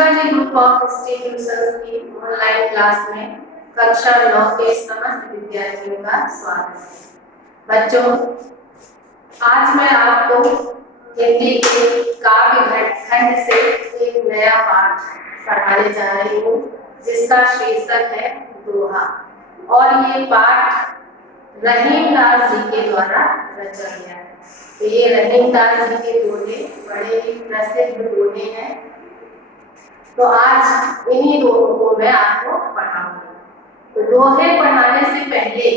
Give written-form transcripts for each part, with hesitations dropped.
Shivaji group of institutions की online class में कक्षा 9 के समस्त विद्यार्थियों का स्वागत है। बच्चों, आज मैं आपको हिंदी के काव्य खंड से एक नया पाठ पढ़ाने जा रही हूँ, जिसका शीर्षक है दोहा। और ये पाठ रहीमदास जी के द्वारा रचा गया है। तो ये रहीमदास जी के दोहे बड़े ही प्रसिद्ध दोहे हैं। तो आज इन्हीं दोहों को मैं आपको पढ़ाऊंगी। तो दोहे पढ़ाने से पहले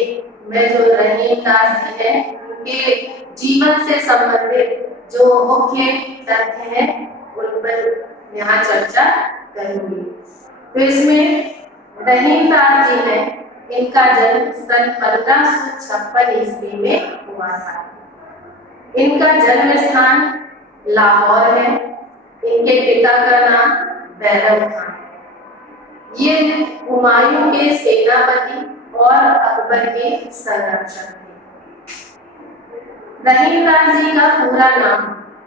मैं जो रहीमदास जी हैं उनके जीवन से संबंधित जो मुख्य तथ्य हैं उन पर यहाँ चर्चा करूंगी। तो इसमें रहीमदास जी हैं, इनका जन्म सन 1556 ईस्वी में हुआ था। इनका जन्म स्थान लाहौर है। इनके पिता का नाम बैरम खान। ये हुमायूं के सेनापति और अकबर के संरक्षक थे। रहीमदास जी का पूरा नाम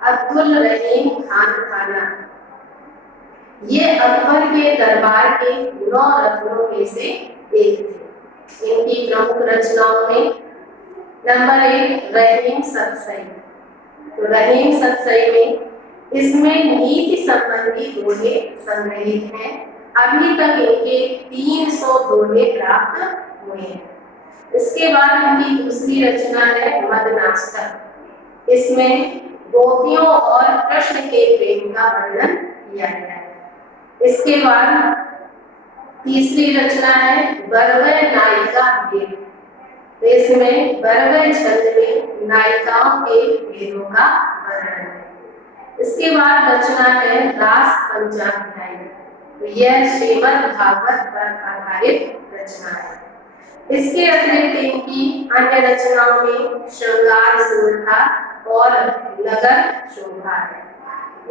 अब्दुल रहीम खान थाना। ये अकबर के दरबार के 9 रत्नों में से एक थे। इनकी प्रमुख रचनाओं में नंबर 1 रहीम सतसई। तो रहीम सतसई में इसमें नीति संबंधी दोहे संग्रहित हैं। अभी तक इनके 300 दोहे प्राप्त हुए हैं। इसके बाद इनकी दूसरी रचना है मदनाष्टक। इसमें गोपियों और कृष्ण के प्रेम का वर्णन किया गया है। इसके बाद तीसरी रचना है बरवय नायिका भेद। तो इसमें बरवय छंद में नायिकाओं के भेदों का वर्णन है। इसके बाद रचना है रास पंचाध्याय। तो यह श्रीमद् भागवत पर आधारित रचना है। इसके अतिरिक्त इनकी अन्य रचनाओं में श्रृंगार सुरभा और नगर शोभा है।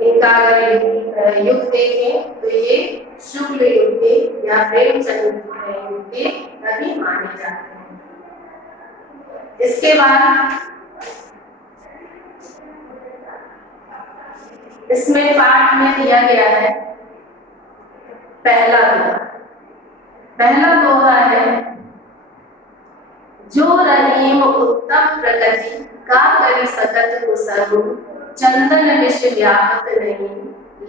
इनका अगर युग देखें तो ये शुक्ल युग के या प्रेमचंद्र युग के कवि माने जाते हैं। इसके बाद इसमें पाठ में दिया गया है पहला दोहा। पहला दोहा है जो रहीम उत्तम प्रकृति का करी सकत कुसरु चंदन विष व्यापत नहीं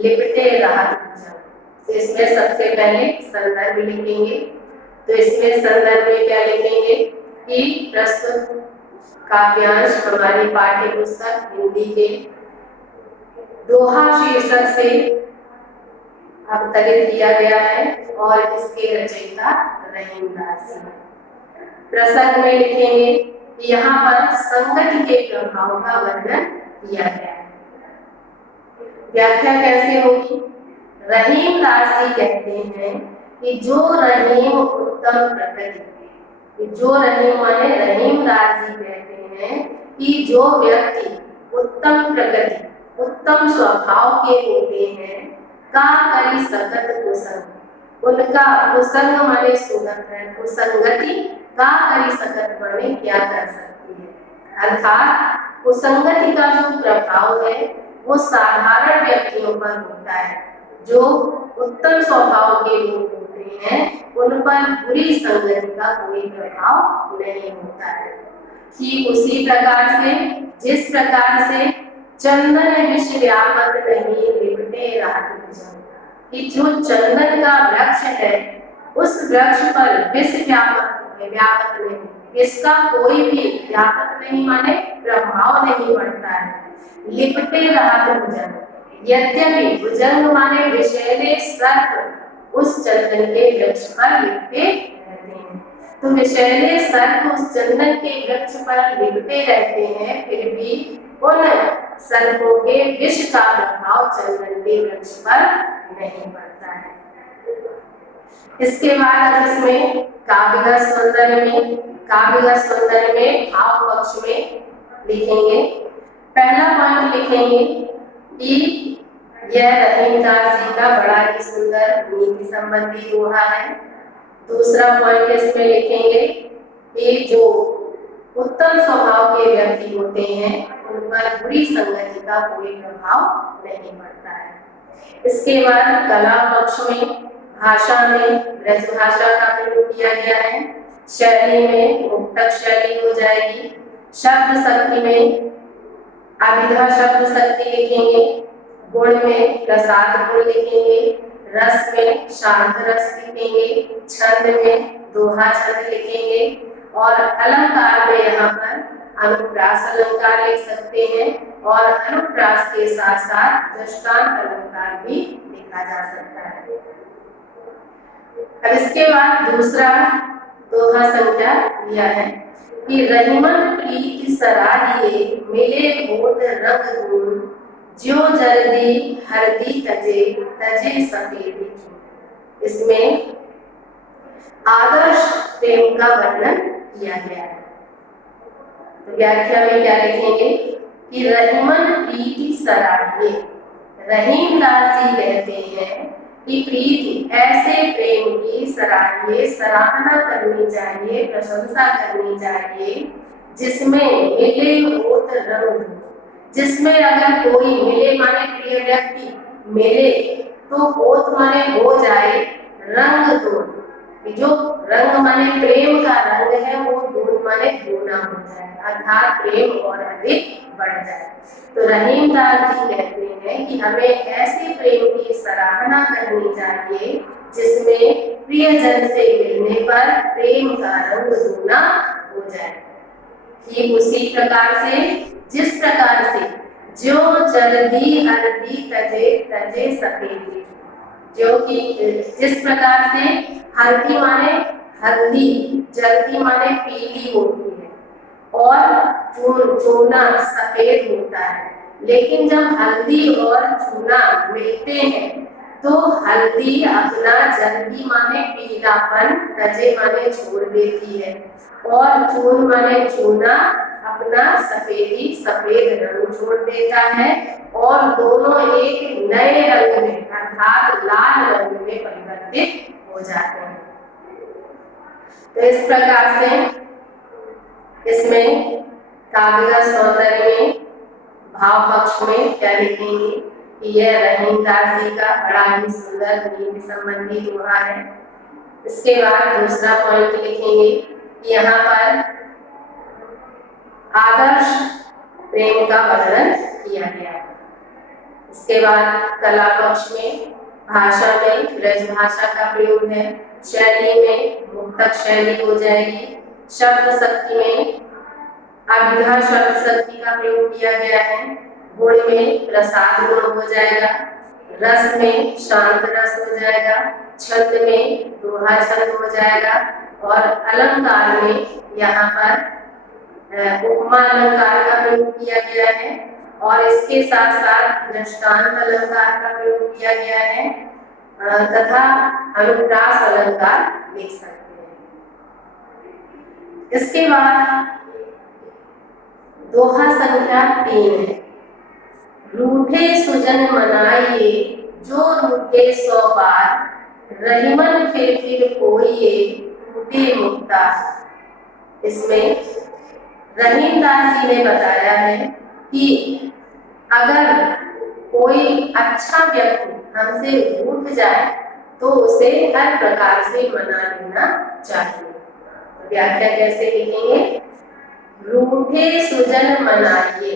लिपटे राहत जब। इसमें सबसे पहले संदर्भ लिखेंगे। तो इसमें संदर्भ में क्या लिखेंगे कि प्रस्तुत काव्यांश हमारी पाठ्य पुस्तक हिंदी के दोहा शीर्षक से अवतरित किया गया है और इसके रचयिता रहीमदास जी। प्रसंग में लिखेंगे कि यहाँ पर संगति के प्रभाव का वर्णन किया गया है। व्याख्या कैसे होगी? रहीमदास जी कहते हैं कि जो रहीम उत्तम प्रकृति, जो रहीम माने रहीमदास जी कहते हैं कि जो व्यक्ति उत्तम प्रकृति उत्तम स्वभाव के होते हैं का करी सकत कुसंग। उनका कुसंग माने सुगत है, कुसंगति का करी सकत माने क्या कर सकती है। अर्थात कुसंगति का जो प्रभाव है वो साधारण व्यक्तियों पर होता है। जो उत्तम स्वभाव के लोग होते हैं उन पर बुरी संगति का कोई प्रभाव नहीं होता है। ठीक उसी प्रकार से जिस प्रकार से चंदन विष व्यापत नहीं लिपटे राहत जब, कि जो चंदन का वृक्ष है उस वृक्ष पर विष व्यापत नहीं, इसका कोई भी व्यापत नहीं माने प्रभाव नहीं पड़ता है। लिपटे राहत भुजंग, यद्यपि भुजंग माने विषैले सर्प उस चंदन के वृक्ष पर लिपटे रहते हैं। तो विषैले सर्प उस चंदन के वृक्ष पर लिपटे रहते हैं, फिर भी उन सर्पों के विष का प्रभाव चंदन के वृक्ष पर नहीं पड़ता है। इसके बाद इसमें काव्यगत सौंदर्य में भाव पक्ष में लिखेंगे। पहला पॉइंट लिखेंगे कि यह रहीमदास जी का बड़ा ही सुंदर नीति संबंधी दोहा है। दूसरा पॉइंट इसमें लिखेंगे कि जो उत्तम स्वभाव के व्यक्ति होते हैं उन पर बुरी संगति का कोई प्रभाव नहीं पड़ता है। इसके बाद कला पक्ष में भाषा में ब्रज भाषा का प्रयोग किया गया है। शैली में मुक्तक शैली हो जाएगी। शब्द शक्ति में अभिधा शब्द शक्ति लिखेंगे। गुण में प्रसाद गुण लिखेंगे। रस में शांत रस लिखेंगे। छंद में दोहा छंद लिखेंगे। और अलंकार में यहाँ पर अनुप्रास अलंकार लिख सकते हैं और अनुप्रास के साथ साथ दृष्टांत अलंकार भी लिखा जा सकता है। अब इसके बाद दूसरा दोहा संख्या दिया है कि रहीमन प्रीति सराहिए मिले होत रंग गुण ज्यो जल्दी हरदी तजे तजे सफेदी। इसमें आदर्श प्रेम का वर्णन किया गया है। तो व्याख्या में क्या लिखेंगे कि रहीमन प्रीति सराहिए, रहीम दास जी कहते हैं कि प्रीति ऐसे प्रेम की सराहिए, सराहना करनी चाहिए, प्रशंसा करनी चाहिए जिसमें मिले होत रंग, जिसमें अगर कोई मिले माने प्रिय व्यक्ति मिले तो होत माने हो जाए, रंग दो, जो रंग माने प्रेम का रंग है वो दूर माने दूना हो जाए, अर्थात प्रेम और अधिक बढ़ जाए। तो रहीम दास जी कहते हैं कि हमें ऐसे प्रेम की सराहना करनी चाहिए जिसमें प्रियजन से मिलने पर प्रेम का रंग दूना हो जाए। ठीक उसी प्रकार से जिस प्रकार से जो जल्दी हल्दी तजे तजे सफेदी, जो कि जिस प्रकार से हल्दी माने हल्दी, जल्दी माने पीली होती है और चूना सफेद होता है, लेकिन जब हल्दी और चूना मिलते हैं तो हल्दी अपना जल्दी माने पीलापन, तजे माने छोड़ देती है और चून माने चूना अपना सफेदी सफेद रंग छोड़ देता है और दोनों एक नए रंग में अर्थात लाल रंग में परिवर्तित हो जाते हैं। तो इस प्रकार से इसमें काव्य सौंदर्य में भाव पक्ष में क्या लिखेंगे कि यह रहीम दास जी का बड़ा ही सुंदर नीति संबंधी दोहा है। इसके बाद दूसरा पॉइंट लिखेंगे कि यहाँ पर आदर्श प्रेम का वर्णन किया गया है। इसके बाद कला पक्ष में भाषा में ब्रज भाषा का प्रयोग है। शैली में मुक्तक शैली हो जाएगी। शब्द शक्ति में अभिधा शब्द शक्ति का प्रयोग किया गया है। गुण में प्रसाद गुण हो जाएगा। रस में शांत रस हो जाएगा। छंद में दोहा छंद हो जाएगा और अलंकार में यहाँ पर उपमा अलंकार का प्रयोग किया गया है और इसके साथ साथ दृष्टांत अलंकार का प्रयोग किया गया है तथा अनुप्रास अलंकार लिख सकते हैं। इसके बाद दोहा संख्या 3 है। रूठे सुजन मनाइए जो रूठे 100 बार, रहीमन फिर कोइए टूटे मुक्ता। इसमें रहीम दास जी ने बताया है कि अगर कोई अच्छा व्यक्ति हमसे रूठ जाए तो उसे हर प्रकार से मना लेना चाहिए। व्याख्या कैसे लिखेंगे? रूठे सुजन मनाइए।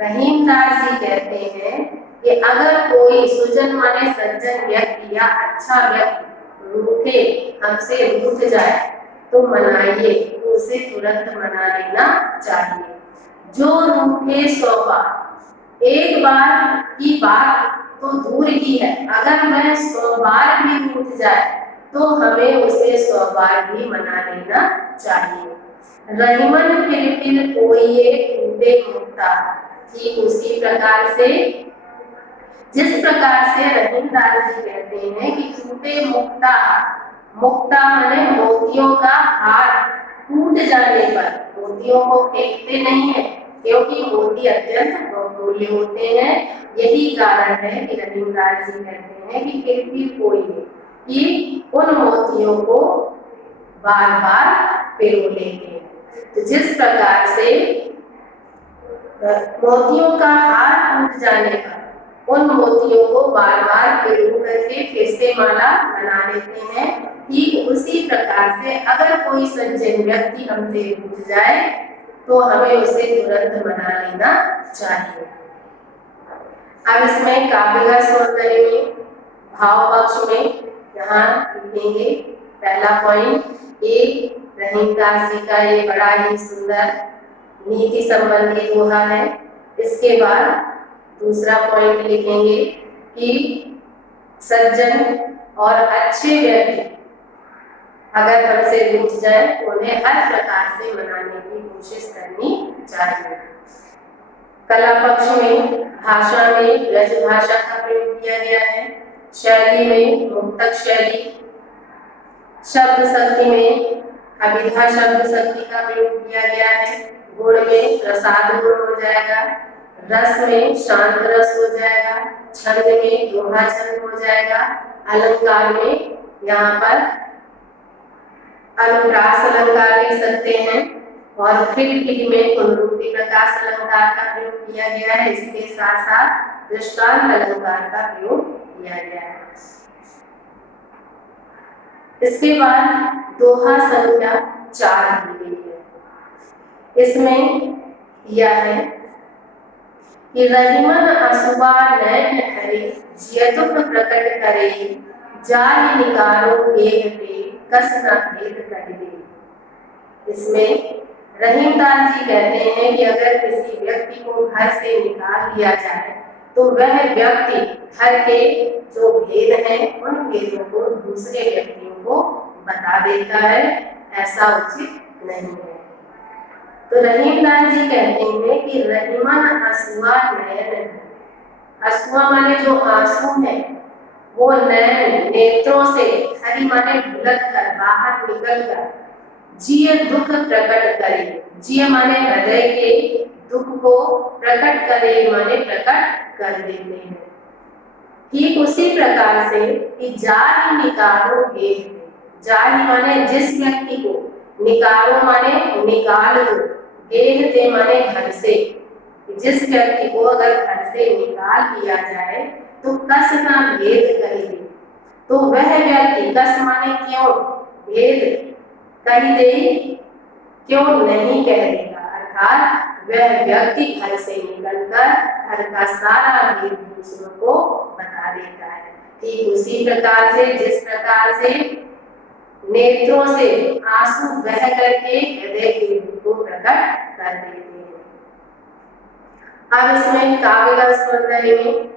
रहीम दास जी कहते हैं कि अगर कोई सुजन माने सज्जन व्यक्ति या अच्छा व्यक्ति रूठे हमसे रूठ जाए तो मनाइए, तो उसे तुरंत मना लेना चाहिए। जो रूठे 100 बार, एक बार की बात तो दूर की है, अगर वह 100 बार भी रूठ जाए तो हमें उसे 100 बार भी मना लेना चाहिए। रहीमन फिर कोइए टूटे मुक्ता। ठीक उसी प्रकार से जिस प्रकार से रहीम दास जी कहते हैं कि टूटे मुक्ता, मुक्ता माने मोतियों का हार टूट जाने पर मोतियों को फेंकते नहीं है क्योंकि मोती अत्यंत बहुमूल्य होते हैं। यही कारण है कि रहीम दास जी कहते हैं कि फिर कोई है कि उन मोतियों को बार बार पिरो लेते हैं। तो जिस प्रकार से मोतियों का हार टूट जाने पर उन मोतियों को बार बार पिरो करके फिर से माला बना लेते हैं। ठीक उसी प्रकार से अगर कोई सज्जन व्यक्ति हमसे रूठ जाए तो हमें उसे तुरंत मना लेना चाहिए। अब इसमें काव्य का सौंदर्य में भाव पक्ष में यहाँ लिखेंगे पहला पॉइंट एक, रहीमदास जी का ये बड़ा ही सुंदर नीति संबंधी दोहा है। इसके बाद दूसरा पॉइंट लिखेंगे कि सज्जन और अच्छे व्यक्ति अगर हमसे रूठ जाए तो उन्हें हर प्रकार से मनाने की कोशिश करनी चाहिए। कला पक्ष में भाषा में ब्रज भाषा का प्रयोग किया गया है, शैली में मुक्तक शैली, शब्द शक्ति में अभिधा शब्द शक्ति का प्रयोग किया गया है, गुण में प्रसाद गुण हो जाएगा, रस में शांत रस हो जाएगा, छंद में दोहा छंद हो जाएगा, अलंकार में यहाँ पर अनुप्रास अलंकार लिख सकते हैं और फिर में पुनरुक्ति प्रकाश अलंकार का प्रयोग किया गया है। इसके साथ साथ दृष्टांत अलंकार का प्रयोग किया गया है। इसके बाद दोहा संख्या 4 दी गई है। इसमें दिया है कि रहीमन असुबा नैन हरे जिय दुख प्रकट करे, जाहि निकारो गेह पे कस न भेद कर दे। इसमें रहीमदास जी कहते हैं कि अगर किसी व्यक्ति को घर से निकाल दिया जाए तो वह व्यक्ति घर के जो भेद हैं उन भेदों को दूसरे व्यक्तियों को बता देता है, ऐसा उचित नहीं है। तो रहीमदास जी कहते हैं कि रहीमन असुआ नयन, असुआ माने जो आंसू है वो नयन नेत्रों से, हरि माने ढुलक कर बाहर निकल कर, जिय दुख प्रकट करे, जिय माने हृदय के दुख को प्रकट करे माने प्रकट कर देते हैं। ठीक उसी प्रकार से कि जाहि निकालो गेह, जाहि माने जिस व्यक्ति को, निकालो माने निकाल दो, गेह दे माने घर से, जिस व्यक्ति को अगर घर से निकाल दिया जाए तो कस ना भेद कह दे, तो वह व्यक्ति, कस माने क्यों, भेद कह दे, क्यों नहीं कह देगा, अर्थात वह व्यक्ति घर से निकलकर घर का सारा भेद दूसरों को बता देता है। ठीक उसी प्रकार से जिस प्रकार से नेत्रों से आंसू बह करके हृदय के दुख को प्रकट कर देते हैं। अब इसमें काव्य का सौंदर्य में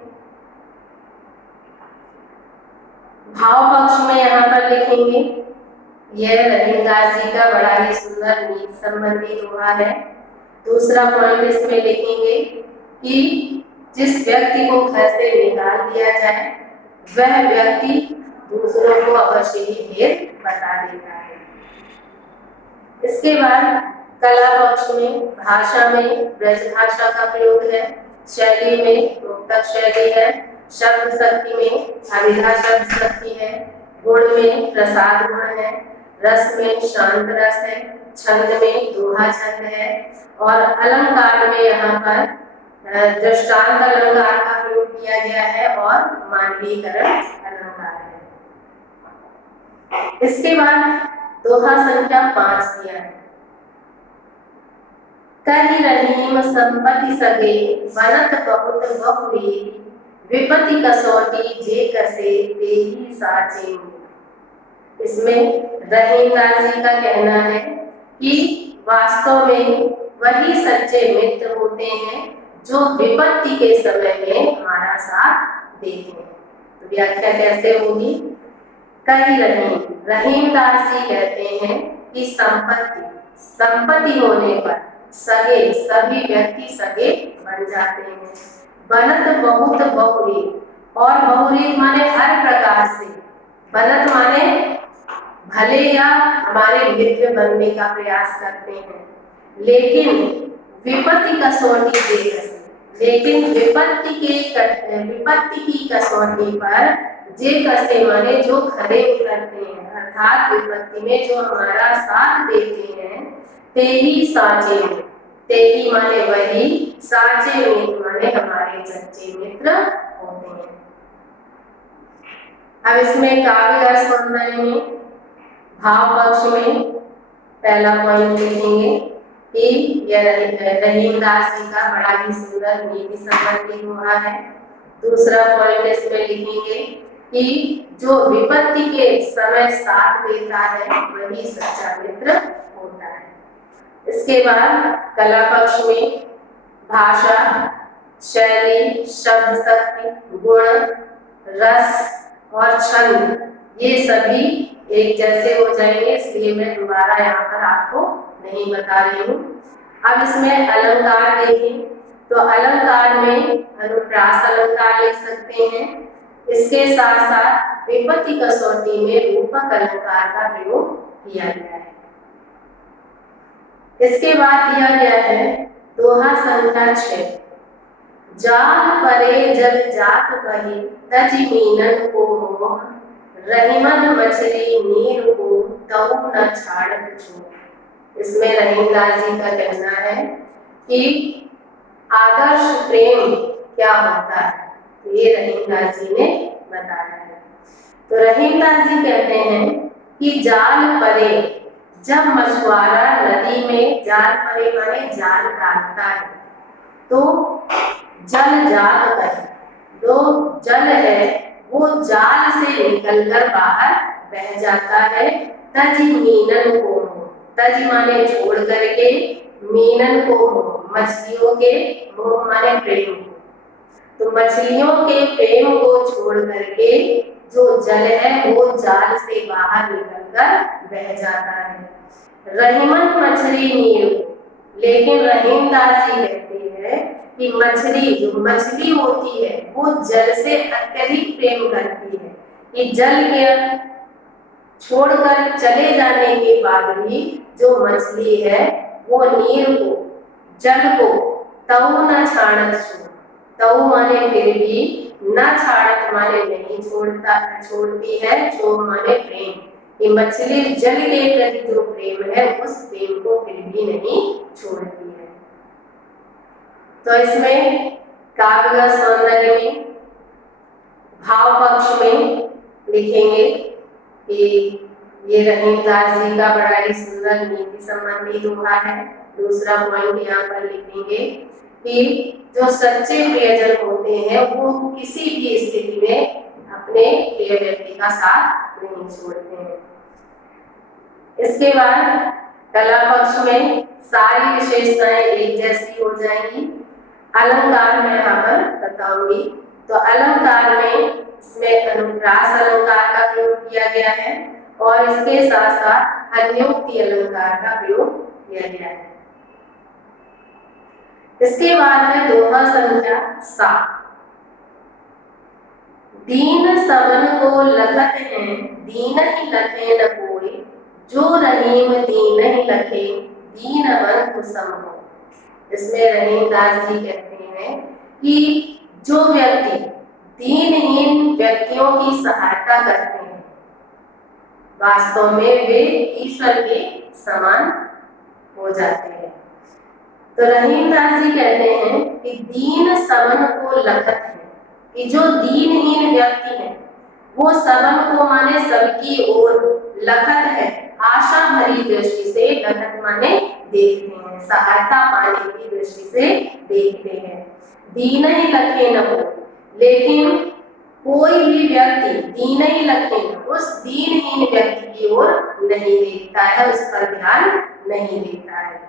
भाव पक्ष में यहाँ पर लिखेंगे, यह रहीमदास जी का बड़ा ही सुंदर नीति संबंधी दोहा है। दूसरा पॉइंट इसमें लिखेंगे कि जिस व्यक्ति को घर से निकाल दिया जाए वह व्यक्ति दूसरों को अवश्य ही भेद बता देता है। इसके बाद कला पक्ष में भाषा में ब्रज भाषा का प्रयोग है, शैली में मुक्तक शैली है, शब्द शक्ति में अभिधा शब्द शक्ति है, गुण में प्रसाद गुण है, रस में शांत रस है, छंद में दोहा छंद है और अलंकार में यहाँ पर दृष्टांत अलंकार का प्रयोग किया गया है और मानवीकरण अलंकार है। इसके बाद दोहा संख्या 5 दिया है। कहि रहीम संपत्ति सगे बनत बहुत बहुरीति, विपत्ति कसौटी जे कसे तेहि साचे। इसमें रहीमदास जी का कहना है कि वास्तव में वही सच्चे मित्र होते हैं जो विपत्ति के समय में हमारा साथ देते हैं। तो व्याख्या कैसे होगी? कही रहीमदास जी कहते हैं कि संपत्ति होने पर सगे, सभी व्यक्ति सगे बन जाते हैं। बनत बहुत बहुरीत, और बहुरीत माने हर प्रकार से, बनत माने भले या हमारे मित्र बनने का प्रयास करते हैं, लेकिन विपत्ति कसौटी दे, लेकिन विपत्ति की कसौटी पर जे कसे माने जो खड़े उतरते हैं, अर्थात विपत्ति में जो हमारा साथ देते हैं, तेही साचे, तेही माने वही, साचे मित्र माने हमारे सच्चे मित्र अब इसमें काव्य रस सौंदर्य में भाव पक्ष में पहला पॉइंट लिखेंगे कि यह रहीमदास जी का बड़ा ही सुंदर नीति संबंधी दोहा है। दूसरा पॉइंट इसमें लिखेंगे कि जो विपत्ति के समय साथ देता है वही सच्चा मित्र होता है। इसके बाद कला पक्ष में भाषा, शैली, शब्द शक्ति, गुण, रस और छंद ये सभी एक जैसे हो जाएंगे, इसलिए मैं दोबारा यहाँ पर आपको नहीं बता रही हूँ। अब इसमें अलंकार देखें तो अलंकार में अनुप्रास अलंकार लिख सकते हैं। इसके साथ साथ विपत्ति कसौटी में रूपक अलंकार का प्रयोग किया गया है। इसके बाद दिया गया है दोहा संख्या 6। जाल परे जल जात बही तज मीनन को मोह, रहीमन मछली नीर को तऊ न छाड़त छो। इसमें रहीमदास जी का कहना है कि आदर्श प्रेम क्या होता है, ये रहीमदास जी ने बताया है। तो रहीमदास जी कहते हैं कि जाल परे, जब मछुआरा नदी में जाल परे माने जाल डालता है तो जल जात बही, जो जल है वो जाल से निकलकर बाहर बह जाता है। तज मीनन को, तज माने छोड़ करके, मीनन को मछलियों के, मोह माने प्रेम को, तो मछलियों के प्रेम को छोड़ करके जो जल है वो जाल से बाहर निकलकर बह जाता है। रहीमन मछली नीर, लेकिन रहीमदास जी कहते हैं कि मछली, जो मछली होती है वो जल से अत्यधिक प्रेम करती है, कि जल के छोड़कर चले जाने के बाद भी जो मछली है वो नीर को, जल को तऊ न छाड़त छो, तऊ माने फिर भी, न छाड़त माने नहीं छोड़ती है, छो माने प्रेम, कि मछली जल के प्रति जो प्रेम है उस प्रेम को फिर भी नहीं छोड़ती है। तो इसमें काव्य सौंदर्य में भाव पक्ष में लिखेंगे कि ये रहीमदास जी का बड़ा ही सुंदर नीति संबंधी दोहा है। दूसरा पॉइंट यहाँ पर लिखेंगे कि जो सच्चे प्रियजन होते हैं वो किसी भी स्थिति में अपने प्रिय व्यक्ति का साथ नहीं छोड़ते हैं। इसके बाद कला पक्ष में सारी विशेषताएं एक जैसी हो जाएंगी। अलंकार में यहाँ पर बताऊंगी। तो अलंकार में इसमें अनुप्रास अलंकार का प्रयोग किया गया है और इसके साथ साथ अन्योक्ति अलंकार का प्रयोग किया गया है। इसके बाद है दोहा संख्या 7। दीन समन को लखत हैं, दीन ही लखे न कोई, जो रहीम दीन ही लखे, दीन बन कुसम हो। इसमें रहीमदास जी कहते हैं कि जो व्यक्ति दीनहीन व्यक्तियों की सहायता करते हैं वास्तव में वे ईश्वर के समान हो जाते हैं। तो रहीमदास जी कहते हैं कि दीन समन को लखत है, कि जो दीनहीन व्यक्ति है वो समन को माने सबकी ओर, लखत है आशा भरी दृष्टि से, लखत माने देखते हैं, सहायता पाने की दृष्टि से देखते हैं। दीन ही लखे न हो, लेकिन कोई भी व्यक्ति दीन ही लखे न, उस दीनहीन व्यक्ति की ओर नहीं देखता है, उस पर ध्यान नहीं देता है।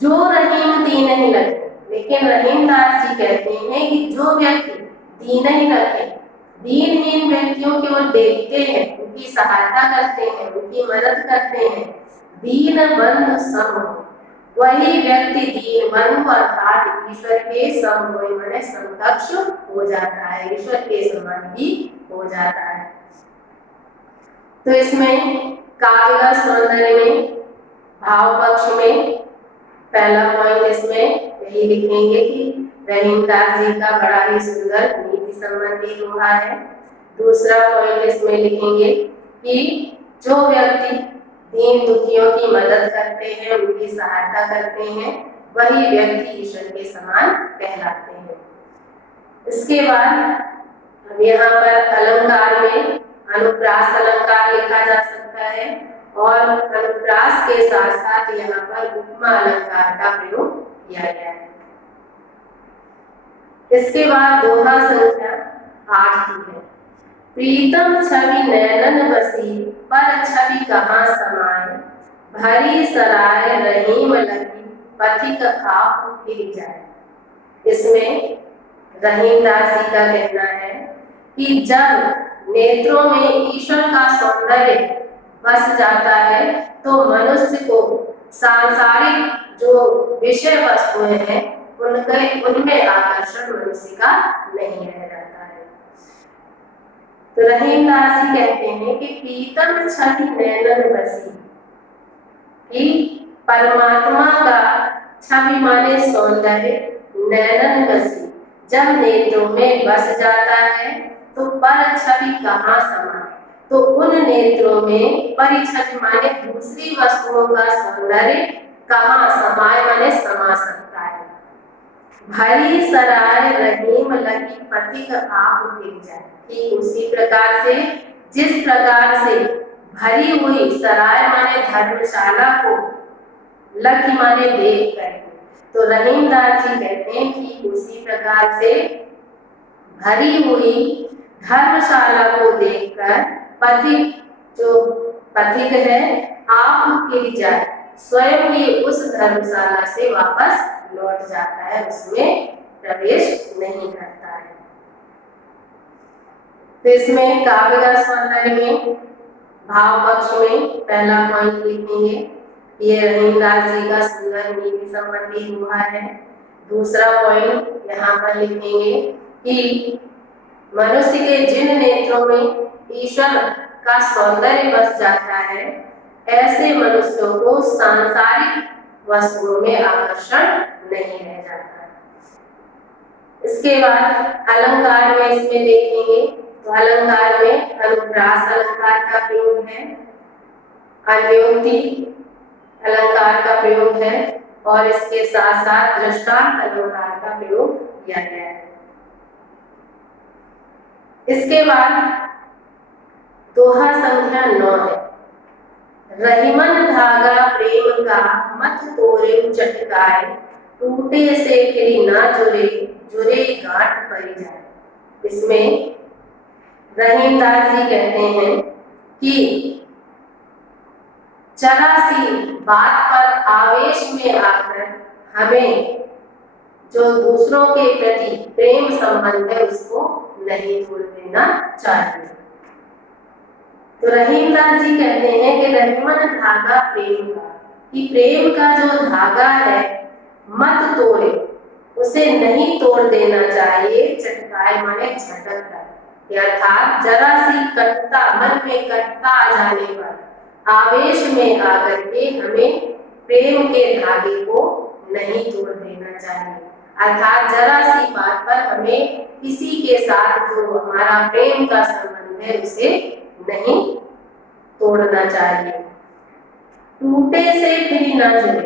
जो रहीम दीन ही लखे, लेकिन रहीमदास जी कहते हैं कि जो व्यक्ति दीन ही लखे, दीनहीन व्यक्तियों की ओर देखते हैं, उनकी सहायता करते हैं, उनकी मदद करते हैं, दीन बंधु सम, वही व्यक्ति दीन बंधु अर्थात ईश्वर के समवय माने समकक्ष हो जाता है, ईश्वर के समान भी हो जाता है। तो इसमें काव्य सौंदर्य में भाव पक्ष में पहला पॉइंट इसमें यही लिखेंगे कि रहीमदास जी का बड़ा ही सुंदर नीति संबंधी दोहा है। दूसरा पॉइंट इसमें लिखेंगे कि जो व्यक्ति दीन दुखियों की मदद करते हैं, उनकी सहायता करते हैं, वही व्यक्ति ईश्वर के समान कहलाते हैं। इसके बाद अब यहाँ पर अलंकार में अनुप्रास अलंकार लिखा जा सकता है और अनुप्रास के साथ साथ यहाँ पर उपमा अलंकार का प्रयोग किया गया है। इसके बाद दोहा संख्या 8 की है। प्रीतम छवि नैनन बसी, पर छवि कहाँ समाए, भरी सराय रहीम लगी, पथिक आप फिर जाए। इसमें रहीमदास जी का कहना है कि जब नेत्रों में ईश्वर का सौंदर्य बस जाता है तो मनुष्य को सांसारिक जो विषय वस्तुएं हैं उनमें आकर्षण मनुष्य का नहीं रह जाता है। तो रहीमदास जी कहते हैं कि पीतम छवि नैनन बसी, कि परमात्मा का छवि माने सौंदर्य, नैनन बसी जब नेत्रों में बस जाता है तो पर छवि कहाँ समाए, तो उन नेत्रों में परिछवि माने दूसरी वस्तुओं का सौंदर्य कहाँ समाए माने समा सकता है। भरी सराय रहीम लगी, पथिक आप फिर जाए, कि उसी प्रकार से जिस प्रकार से भरी हुई सराय माने धर्मशाला को लगी माने देख कर, तो रहीमदास जी कहते हैं कि उसी प्रकार से भरी हुई धर्मशाला को देखकर पथिक जो पथिक है आप फिर जाए, स्वयं ही उस धर्मशाला से वापस लौट जाता है, उसमें प्रवेश नहीं करता है। तो इसमें काव्य का सौंदर्य में भाव पक्ष में पहला पॉइंट लिखेंगे, ये रहीमदास जी का सुंदर नीति संबंधी दोहा है। दूसरा पॉइंट यहाँ पर लिखेंगे कि मनुष्य के जिन नेत्रों में ईश्वर का सौंदर्य बस जाता है, ऐसे मनुष्यों को सांसारिक वस्तुओं में आकर्षण नहीं रह जाता है। इसके बाद अलंकार में इसमें देखेंगे तो अलंकार में अनुप्रास अलंकार का प्रयोग है, अन्योक्ति अलंकार का प्रयोग है और इसके साथ साथ दृष्टांत अलंकार का प्रयोग किया गया है। इसके बाद दोहा संख्या 9 है। रहीमन धागा प्रेम का, मत तोरे चटकाए, टूटे से फिर ना जुरे, जुरे गांठ पड़ जाए। इसमें रहीमदास जी कहते हैं कि जरा सी बात पर आवेश में आकर हमें जो दूसरों के प्रति प्रेम संबंध है उसको नहीं तोड़ देना चाहिए। तो रहीमदास जी कहते हैं कि रहीमन धागा प्रेम का, कि प्रेम का जो धागा है मत तोड़े, उसे नहीं तोड़ देना चाहिए, चटकाए माने झटक कर, अर्थात जरा सी कटता मन में कटता आ जाने पर आवेश में आकर के हमें प्रेम के धागे को नहीं तोड़ देना चाहिए। अर्थात जरा सी बात पर हमें किसी के साथ जो हमारा प्रेम का संबंध है उसे नहीं तोड़ना चाहिए। टूटे से फिर ना जुड़े,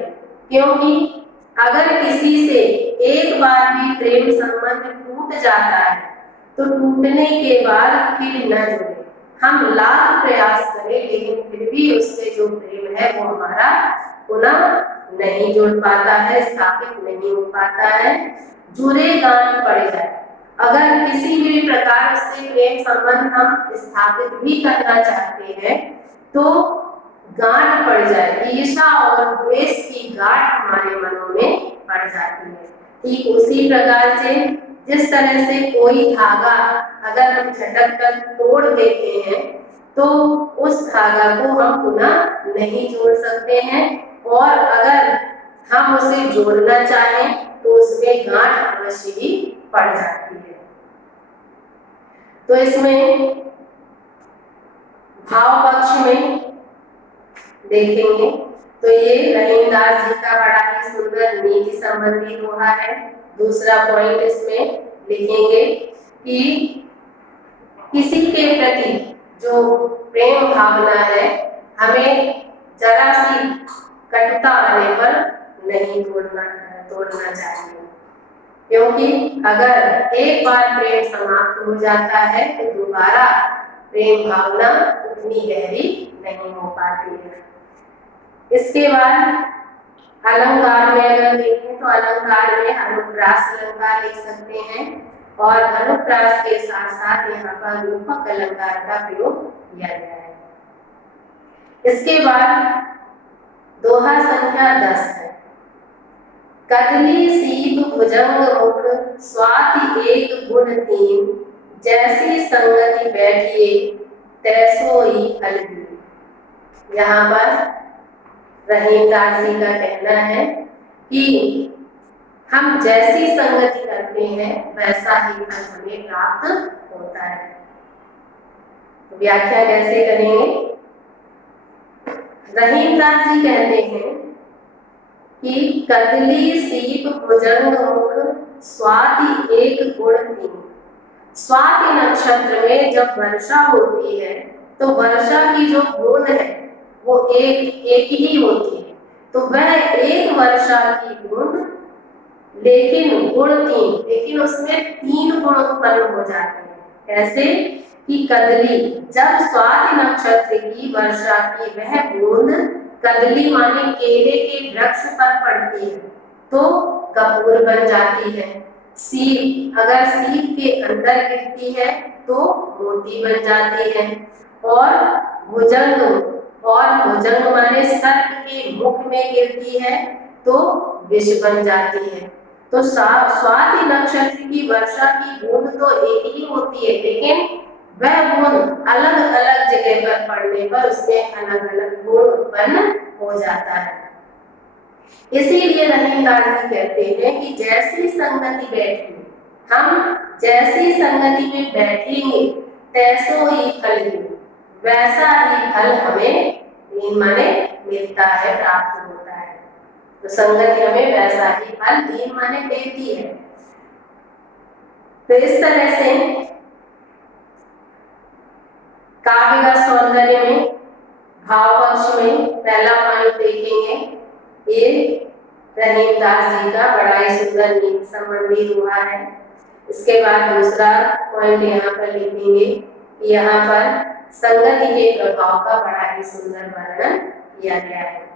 क्योंकि अगर किसी से एक बार भी प्रेम संबंध टूट जाता है तो टूटने के बाद फिर न जुड़े। हम लाख प्रयास करें लेकिन फिर भी उससे जो प्रेम है वो हमारा पुनः नहीं जुड़ पाता है, स्थापित नहीं हो पाता है, जुरे गांठ पड़ जाए। अगर किसी भी प्रकार से प्रेम संबंध हम स्थापित भी करना चाहते हैं तो गांठ पड़ जाए, ईर्ष्या और द्वेष की गांठ हमारे मनों में पड़ जाती है। ठीक उसी प्रकार से जिस तरह से कोई धागा अगर हम झटक कर तोड़ देते हैं तो उस धागा को हम पुनः नहीं जोड़ सकते हैं, और अगर हम उसे जोड़ना चाहें तो उसमें गांठ अवश्य ही पड़ जाती है। तो इसमें भाव पक्ष में देखेंगे तो ये रहीमदास जी का बड़ा ही सुंदर नीति संबंधी दोहा है। दूसरा पॉइंट इसमें लिखेंगे कि किसी के प्रति जो प्रेम भावना है हमें जरा सी कटुता आने पर नहीं तोड़ना चाहिए। क्योंकि अगर एक बार प्रेम समाप्त हो जाता है तो दोबारा प्रेम भावना उतनी गहरी नहीं हो पाती है। इसके बाद अलंकार में अगर देखें तो अलंकार में अनुप्रास अलंकार लिख सकते हैं और अनुप्रास के साथ साथ यहाँ पर रूपक अलंकार का प्रयोग किया गया है। इसके बाद दोहा संख्या 10 है। कदली सीप भुजंग मुख स्वाति एक गुण तीन, जैसी संगति बैठिए तैसोई फल दी। यहाँ पर रहीमदास जी का कहना है कि हम जैसी संगति करते हैं वैसा ही फल हमें प्राप्त होता है। तो व्याख्या कैसे करेंगे? रहीमदास जी कहते हैं कि कदली सीप भुजंग मुख स्वाति एक गुण तीन। स्वाति नक्षत्र में जब वर्षा होती है तो वर्षा की जो बूंद है वो एक ही होती है, तो वह एक वर्षा की बूंद लेकिन गुण तीन, लेकिन उसमें 3 गुण उत्पन्न हो जाते हैं। कैसे कि कदली, जब स्वाति नक्षत्र की वर्षा की वह बूंद कदली माने केले के वृक्ष पर पड़ती है तो कपूर बन जाती है। सीप, अगर सीप के अंदर गिरती है तो मोती बन जाती है। और भुजंग, और भुजंग माने सर्प के मुख में गिरती है तो विष बन जाती है। तो स्वाति नक्षत्र की वर्षा की बूंद तो एक ही होती है, लेकिन वह बूंद अलग अलग जगह पर पड़ने पर उसमें अलग अलग गुण उत्पन्न हो जाता है। इसीलिए रहीमदास जी कहते हैं कि जैसी संगति बैठी, हम जैसी संगति में बैठेंगे तैसो ही फल ही, वैसा ही फल हमें माने मिलता है, प्राप्त होता है। तो संगति हमें वैसा ही फल दीन माने देती है। तो इस तरह से काव्य का सौंदर्य में भाव पक्ष में पहला पॉइंट देखेंगे, ये रहीमदास जी का बड़ा ही सुंदर नीति संबंधी दोहा है। इसके बाद दूसरा पॉइंट यहाँ पर लिखेंगे कि यहाँ पर संगति के प्रभाव का बड़ा ही सुंदर वर्णन किया गया है।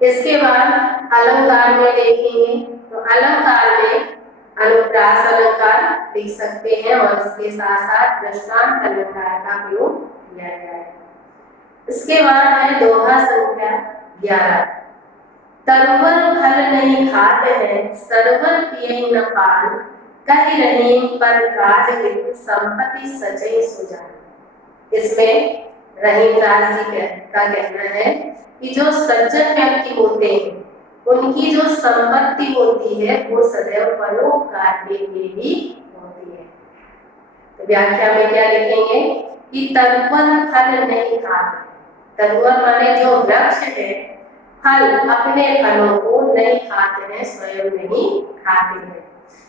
इसके बाद अलंकार में देखेंगे तो अलंकार में अनुप्रास अलंकार लिख सकते हैं और इसके साथ साथ दृष्टांत अलंकार का प्रयोग किया गया है। इसके बाद है दोहा संख्या 11। तरवर फल नहीं खाते हैं सरवर पिए न पान, कही रहीम पर काज हित संपत्ति सचै सुजान। इसमें रहीमदास जी का कहना है कि जो सज्जन व्यक्ति होते हैं उनकी जो संपत्ति होती है वो सदैव परोपकार के लिए ही होती है। तो व्याख्या में क्या लिखेंगे कि तरुवर फल नहीं खाते। तरुवर माने जो वृक्ष है, फल अपने फलों को नहीं खाते हैं, स्वयं नहीं खाते हैं।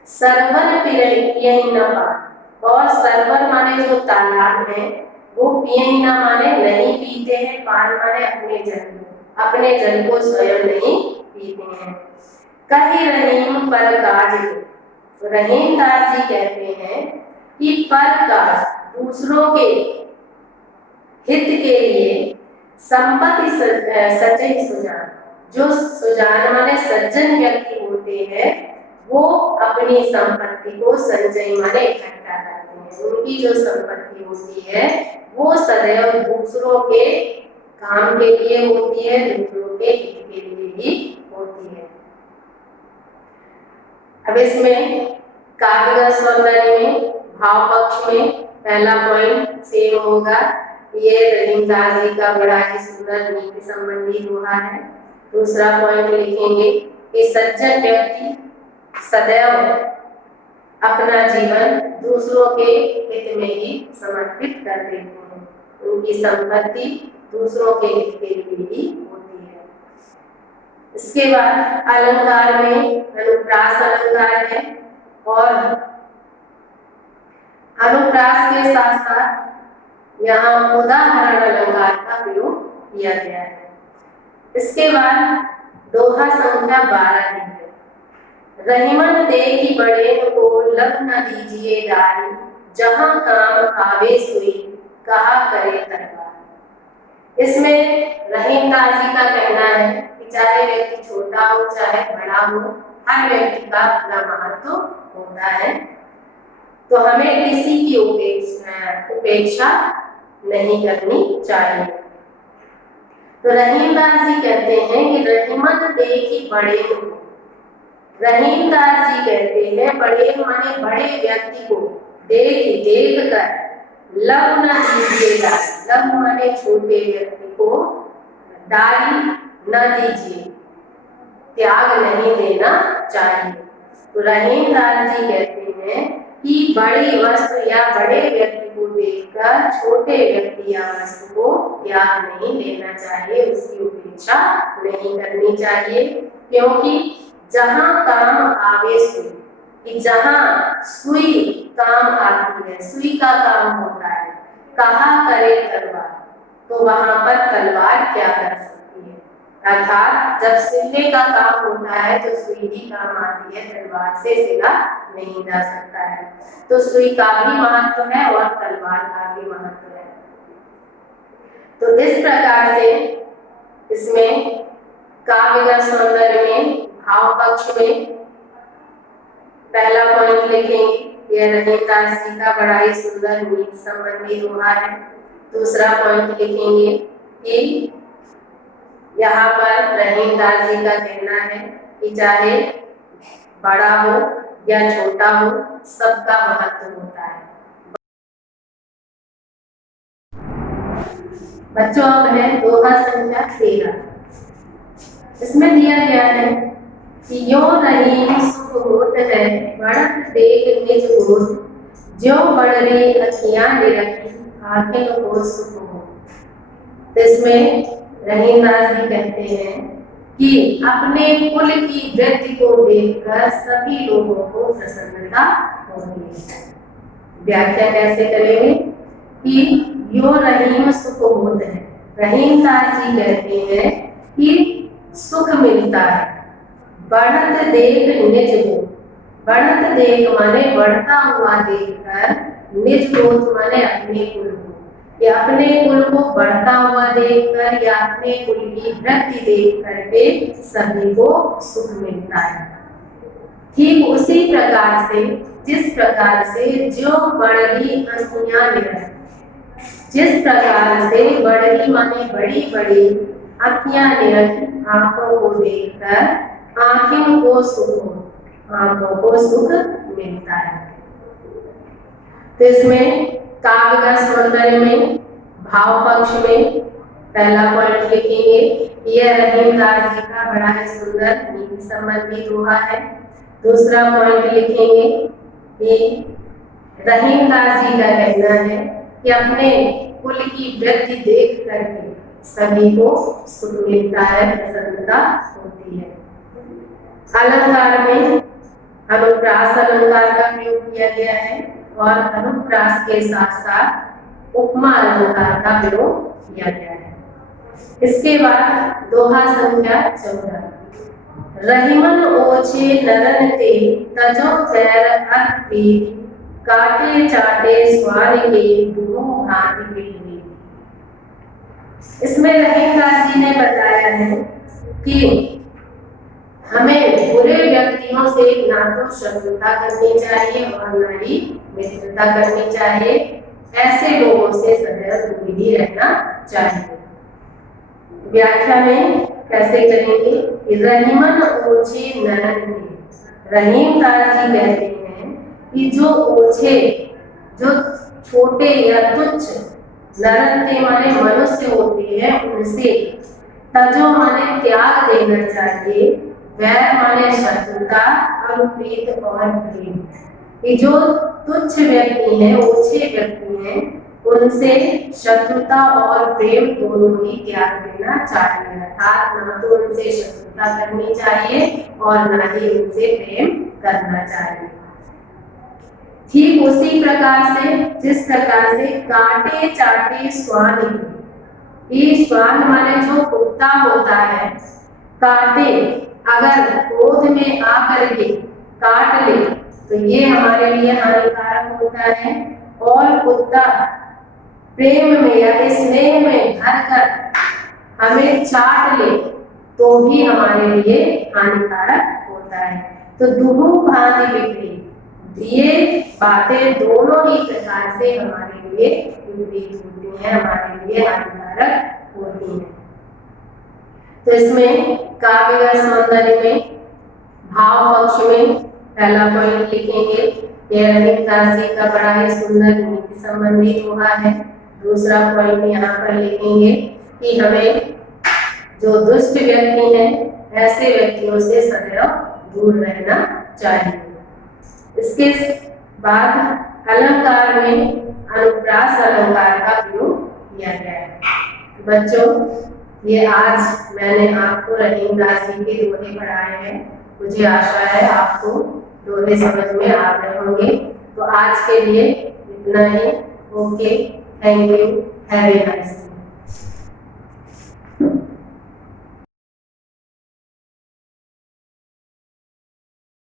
सरवर पिए न पान, और सरवर माने जो तालाब है वो पिए न माने नहीं पीते हैं, पान माने अपने जल को स्वयं नहीं पीते हैं। कही रहीम पर काज, रहीमदास जी कहते हैं कि पर काज, दूसरों के हित के लिए संपत्ति सचै सुजान, जो सुजान माने सज्जन व्यक्ति होते हैं वो अपनी संपत्ति को संचय माने इकट्ठा करते हैं। उनकी जो संपत्ति होती है वो सदैव दूसरों के काम के लिए होती है, दूसरों के हित के लिए ही होती है। अब इसमें काव्य सौंदर्य में भाव पक्ष में पहला पॉइंट सेम होगा, ये रहीमदास जी का बड़ा ही सुंदर नीति संबंधी दोहा है। दूसरा पॉइंट लिखेंगे कि सज्जन व्यक्ति सदैव अपना जीवन दूसरों के हित में ही समर्पित कर देते हैं, उनकी संपत्ति दूसरों के हित के लिए ही होती है। इसके बाद अलंकार में अनुप्रास अलंकार है और अनुप्रास के साथ साथ यहाँ उदाहरण अलंकार का प्रयोग किया गया है। इसके बाद दोहा संख्या 12 है। रहीमन देखी बड़ेन को लग न दीजिए डारी, जहां काम आवे सुई कहा करे तलवार। इसमें रहीमदास जी का कहना है कि चाहे व्यक्ति छोटा हो चाहे बड़ा हो, हर व्यक्ति का अपना महत्व होता है, तो हमें किसी की उपेक्षा नहीं करनी चाहिए। तो रहीमदास जी कहते हैं कि रहीमन देखी बड़े को, रहीमदास जी कहते हैं बड़े माने बड़े व्यक्ति को देख कर लव न दीजिएगा, लव माने छोटे व्यक्ति को डाली न दीजिए, त्याग नहीं देना चाहिए। तो रहीमदास जी कहते हैं कि बड़ी वस्तु या बड़े व्यक्ति को देखकर छोटे व्यक्ति या वस्तु को त्याग नहीं देना चाहिए, उसकी उपेक्षा नहीं करनी चाहिए। क्योंकि जहां काम आवे सुई, कि जहां सुई काम आती है, सुई का काम होता है, कहा करे तलवार, तो वहां पर तलवार क्या कर सकती है। अर्थात जब सिलने का काम होता है तो सुई ही काम आती है, तलवार से सिला नहीं जा सकता है। तो सुई का भी महत्व है और तलवार का भी महत्व है। तो इस प्रकार से इसमें काव्य का सौंदर्य में भाव पक्ष में पहला पॉइंट लिखेंगे, यह रहीमदास जी का बड़ा ही सुंदर नीति संबंधी दोहा है। दूसरा पॉइंट लिखेंगे कि यहाँ पर रहीमदास जी का कहना है कि चाहे बड़ा हो या छोटा हो, सबका महत्व होता है। बच्चों अब है दोहा संख्या 13। इसमें दिया गया है कि यो रहीम सुख होत है, बढ़त देख निज गोद, ज्यो बढ़री अखियां निरखी, आंखें को सुख हो। तो इसमें रहीमदास जी कहते हैं कि अपने कुल की वृद्धि को देखकर सभी लोगों को प्रसन्नता होती है। व्याख्या कैसे करेंगे कि यो रहीम सुख होत है, रहीमदास जी कहते हैं कि सुख मिलता है, बढ़त देख निज गोद, बढ़त देख माने बढ़ता हुआ देखकर, निज गोद माने अपने कुल को, या अपने कुल को बढ़ता हुआ देखकर या अपने कुल की वृद्धि देख करके सभी को सुख मिलता है। ठीक उसी प्रकार से जिस प्रकार से जो बढ़ी अखियां निरखी, जिस प्रकार से बढ़ी माने बड़ी बड़ी अखियां निरखी, आंखों को देखकर आंखों को सुख, आंखों को सुख मिलता है। तो इसमें काव्य का सौंदर्य में भाव पक्ष में पहला पॉइंट लिखेंगे, यह रहीमदास जी का बड़ा ही सुंदर नीति संबंधी दोहा है। दूसरा पॉइंट लिखेंगे कि रहीमदास जी का कहना है कि अपने कुल की वृद्धि देख करके सभी को सुख मिलता है, प्रसन्नता होती है। अलंकार में अनुप्रास अलंकार का प्रयोग किया गया है और अनुप्रास के साथ साथ उपमा अलंकार का प्रयोग किया गया है। इसके बाद दोहा संख्या 14। रहीमन ओछे नरन ते, तजो पैर अति, काटे चाटे स्वान के, दुनों भांति बिलवी। इसमें रहीमदास जी ने बताया है कि हमें बुरे व्यक्तियों से ना तो शत्रुता करनी चाहिए और ना ही मित्रता करनी चाहिए, ऐसे लोगों से सदैव दूर ही रहना चाहिए। व्याख्या में कैसे करेंगे कि रहीमन ओछे नरन ते, रहीमदास जी कहते हैं कि जो ओछे, जो छोटे या तुच्छ, नरन ते माने मनुष्य होते हैं, उनसे तजो माने त्याग देना चाहिए, वैर माने शत्रुता और प्रीत और प्रेम। ये जो तुच्छ व्यक्ति हैं, ओछे व्यक्ति हैं, उनसे शत्रुता और प्रेम दोनों ही त्याग देना चाहिए। अर्थात ना तो उनसे शत्रुता करनी चाहिए और ना ही उनसे प्रेम करना चाहिए। ठीक उसी प्रकार से जिस प्रकार से काटे चाटे स्वान, ये स्वान माने जो कुत्ता होता है, काटे अगर क्रोध में आकर के काट ले तो ये हमारे लिए हानिकारक होता है, और कुत्ता प्रेम में या स्नेह में भरकर हमें चाट ले तो भी हमारे लिए हानिकारक होता है। तो दुहु भांति विपरीत, ये बातें दोनों ही प्रकार से हमारे लिए विपरीत होती हैं, हमारे लिए हानिकारक होती हैं। तो इसमें काव्य व सौंदर्य में भाव पक्ष में पहला पॉइंट लिखेंगे, यह रविदास जी का बड़ा ही सुंदर नीति संबंधी दोहा है। दूसरा पॉइंट यहाँ पर लिखेंगे कि हमें जो दुष्ट व्यक्ति हैं ऐसे व्यक्तियों से सदैव दूर रहना चाहिए। इसके बाद अलंकार में अनुप्रास अलंकार का प्रयोग किया गया है। बच्चों, ये आज मैंने आपको रहीमदास जी के दोहे पढ़ाए हैं। मुझे आशा है आपको दोहे समझ में आ गए होंगे। तो आज के लिए इतना ही। Okay, thank you, have a nice day.